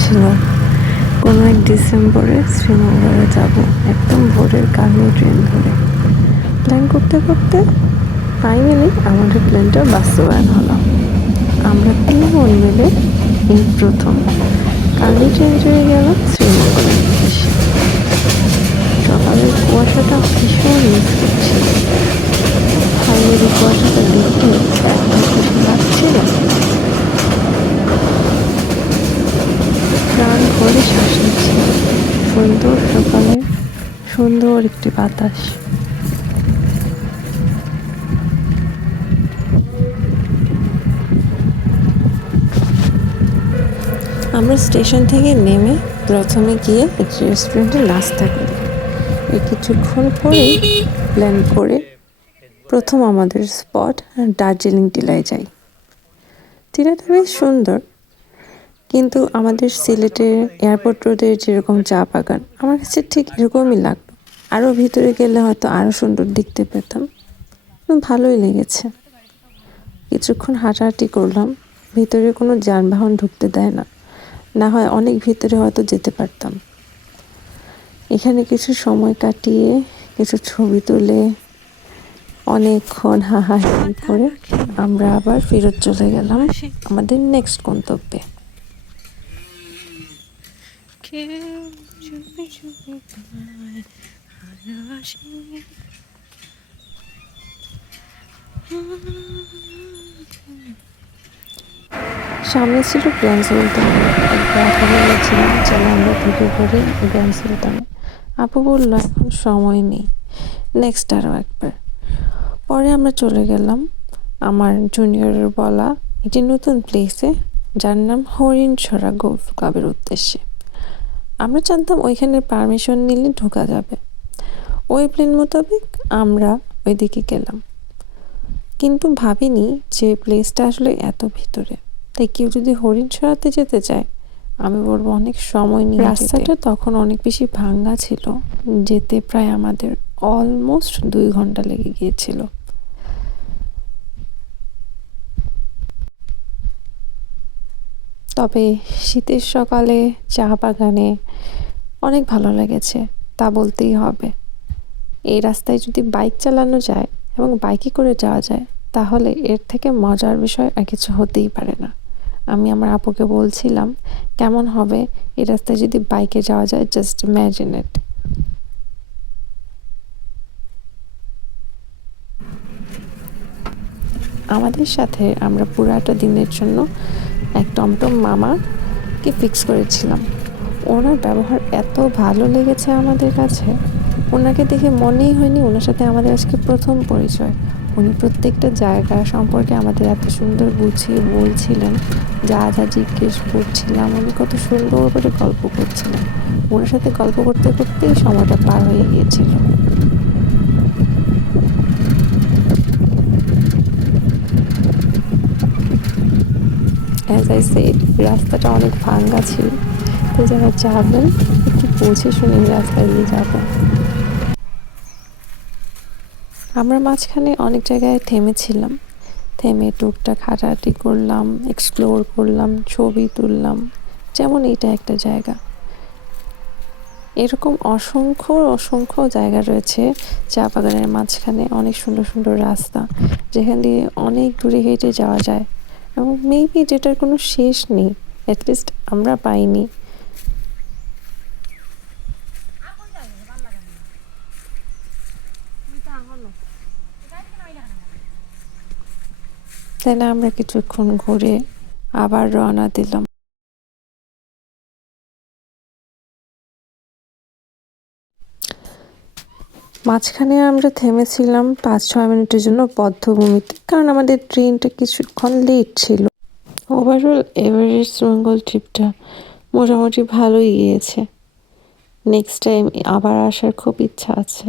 ছিল। কোনো এক ডিসেম্বরে শ্রীনগরে যাব, একদম ভোরের কারণে ট্রেন ধরে। প্ল্যান করতে করতে ফাইনালি আমাদের প্ল্যানটা বাস্তবায়ন হলো। আমরা তিন বোন মিলে এই প্রথম কার্নি ট্রেন চড়ে গেলাম শ্রীনগরের উদ্দেশ্যে। সকালের কুয়াশাটা ভীষণ মিস করছি ফাইনালি কুয়াশাটা দেখে সুন্দর একটি বাতাস। আমরা স্টেশন থেকে নেমে প্রথমে গিয়ে একটি রেস্টুরেন্টে নাস্তা করি। এই কিছুক্ষণ পরেই প্ল্যান করে প্রথম আমাদের স্পট দার্জিলিং টিলায় যাই। টিলাটা বেশ সুন্দর, কিন্তু আমাদের সিলেটের এয়ারপোর্ট রোডের যেরকম চা বাগান, আমার কাছে ঠিক এরকমই লাগল আরও ভিতরে গেলে হয়তো আরও সুন্দর দেখতে পেতাম। ভালোই লেগেছে। কিছুক্ষণ হাঁটাহাঁটি করলাম, ভিতরে কোনো যানবাহন ঢুকতে দেয় না। না হয় অনেক ভিতরে হয়তো যেতে পারতাম। এখানে কিছু সময় কাটিয়ে কিছু ছবি তুলে অনেকক্ষণ হাহাহি করে আমরা আবার ফেরত চলে গেলাম আমাদের নেক্সট গন্তব্যে। সামনে ছিল গ্র্যান্ড সুলতান একবার বলেছিলাম চলো আমরা ঢুকে পড়ি গ্র্যান্ড সুলতানে আপু বলল, এখন সময় নেই। নেক্সট আরও একবার। পরে আমরা চলে গেলাম আমার জুনিয়রের বলা একটি নতুন প্লেসে যার নাম হরিণছড়া গল্ফ ক্লাবের উদ্দেশ্যে। আমরা জানতাম ওইখানে পারমিশন নিলে ঢোকা যাবে। ওই প্ল্যান মোতাবেক আমরা ওইদিকে গেলাম। কিন্তু ভাবিনি যে প্লেসটা আসলে এত ভিতরে। তাই কেউ যদি হরিণ ছড়াতে যেতে চায়, আমি বলব অনেক সময় নিয়ে রাস্তাটা তখন অনেক বেশি ভাঙ্গা ছিল, যেতে প্রায় আমাদের অলমোস্ট দুই ঘণ্টা লেগে গিয়েছিল। তবে শীতের সকালে চা বাগানে অনেক ভালো লেগেছে, তা বলতেই হবে। এই রাস্তায় যদি বাইক চালানো যায় এবং বাইকে করে যাওয়া যায়, তাহলে এর থেকে মজার বিষয় আর কিছু হতেই পারে না। আমি আমার আপুকে বলছিলাম, কেমন হবে এই রাস্তায় যদি বাইকে যাওয়া যায়? জাস্ট ইম্যাজিন ইট আমাদের সাথে আমরা পুরাটা দিনের জন্য এক টমটম মামাকে ফিক্স করেছিলাম। ওনার ব্যবহার এত ভালো লেগেছে আমাদের কাছে। ওনাকে দেখে মনেই হয়নি ওনার সাথে আমাদের আজকে প্রথম পরিচয়। উনি প্রত্যেকটা জায়গা সম্পর্কে আমাদের এত সুন্দর বুঝিয়ে বলছিলেন, যা যা জিজ্ঞেস করছিলাম, উনি কত সুন্দর করে গল্প করছিলেন। ওনার সাথে গল্প করতে করতেই সময়টা পার হয়ে গিয়েছিল। অ্যাজ আই রাস্তাটা অনেক ভাঙ্গা ছিল। তো যারা যাবেন, একটু পৌঁছে শুনে রাস্তায় দিয়ে যাবেন। আমরা মাঝখানে অনেক জায়গায় থেমেছিলাম। থেমে টুকটাক হাঁটাহাঁটি করলাম এক্সপ্লোর করলাম, ছবি তুললাম, যেমন এইটা একটা জায়গা। এরকম অসংখ্য অসংখ্য জায়গা রয়েছে চা বাগানের মাঝখানে অনেক সুন্দর সুন্দর রাস্তা, যেখান দিয়ে অনেক দূরে হেঁটে যাওয়া যায়। এবং মেবি যেটার কোনো শেষ নেই অ্যাটলিস্ট আমরা পাইনি। তাহলে আমরা কিছুক্ষণ ঘুরে আবার রওনা দিলাম। মাঝখানে আমরা থেমেছিলাম পাঁচ ছয় মিনিটের জন্য বদ্ধভূমিতে, কারণ আমাদের ট্রেনটা কিছুক্ষণ লেট ছিল। ওভারঅল এভারেস্ট বেঙ্গল ট্রিপটা মোটামুটি ভালোই গিয়েছে। নেক্সট টাইম আবার আসার খুব ইচ্ছা আছে।